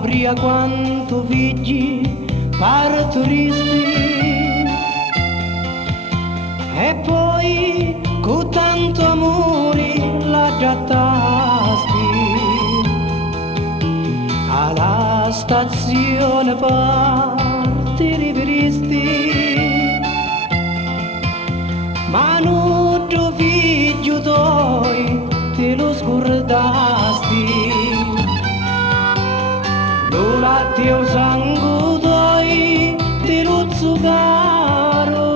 Calabria quanto figli partoristi e poi con tanto amore la trattasti alla stazione parti riveristi ma non tuo figlio tuoi te lo scordasti lo latte o sangue tuoi te lo zucchero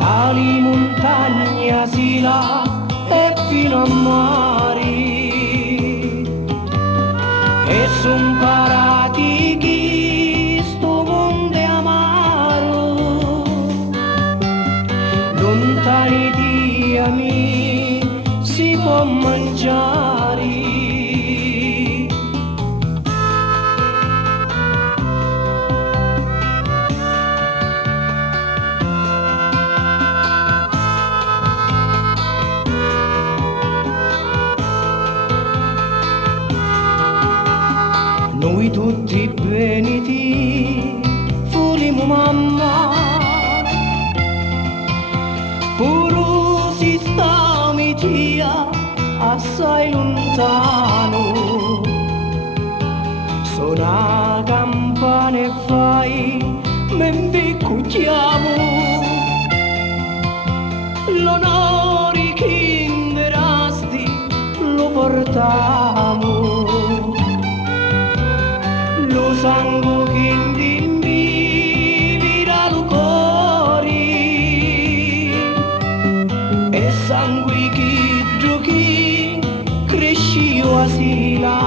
ali montagna si là e fino a mare e son parati chi sto mondo è amaro lontani di amici si può mangiare. Noi tutti beniti fulimo mamma, puro si sta mitia assai lontano. Suona campana e fai men beccucchiamo, l'onore che inderasti lo portamo. Lo sangue che invira lo cuore e sangue che giochi crescio a sila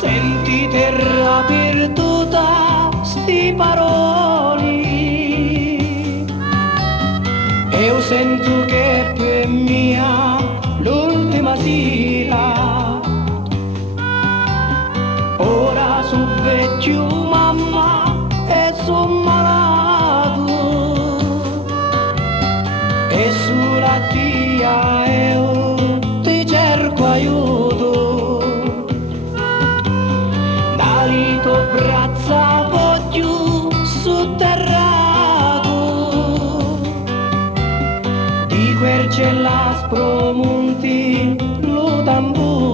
senti terra perduta sti parole e io sento che per mia l'ultima sera ora so vecchio mamma e son malato e sulla tia io ti cerco aiuto dali tuo braccia voglio sotterrato di quel c'è l'aspro monti lo tamburo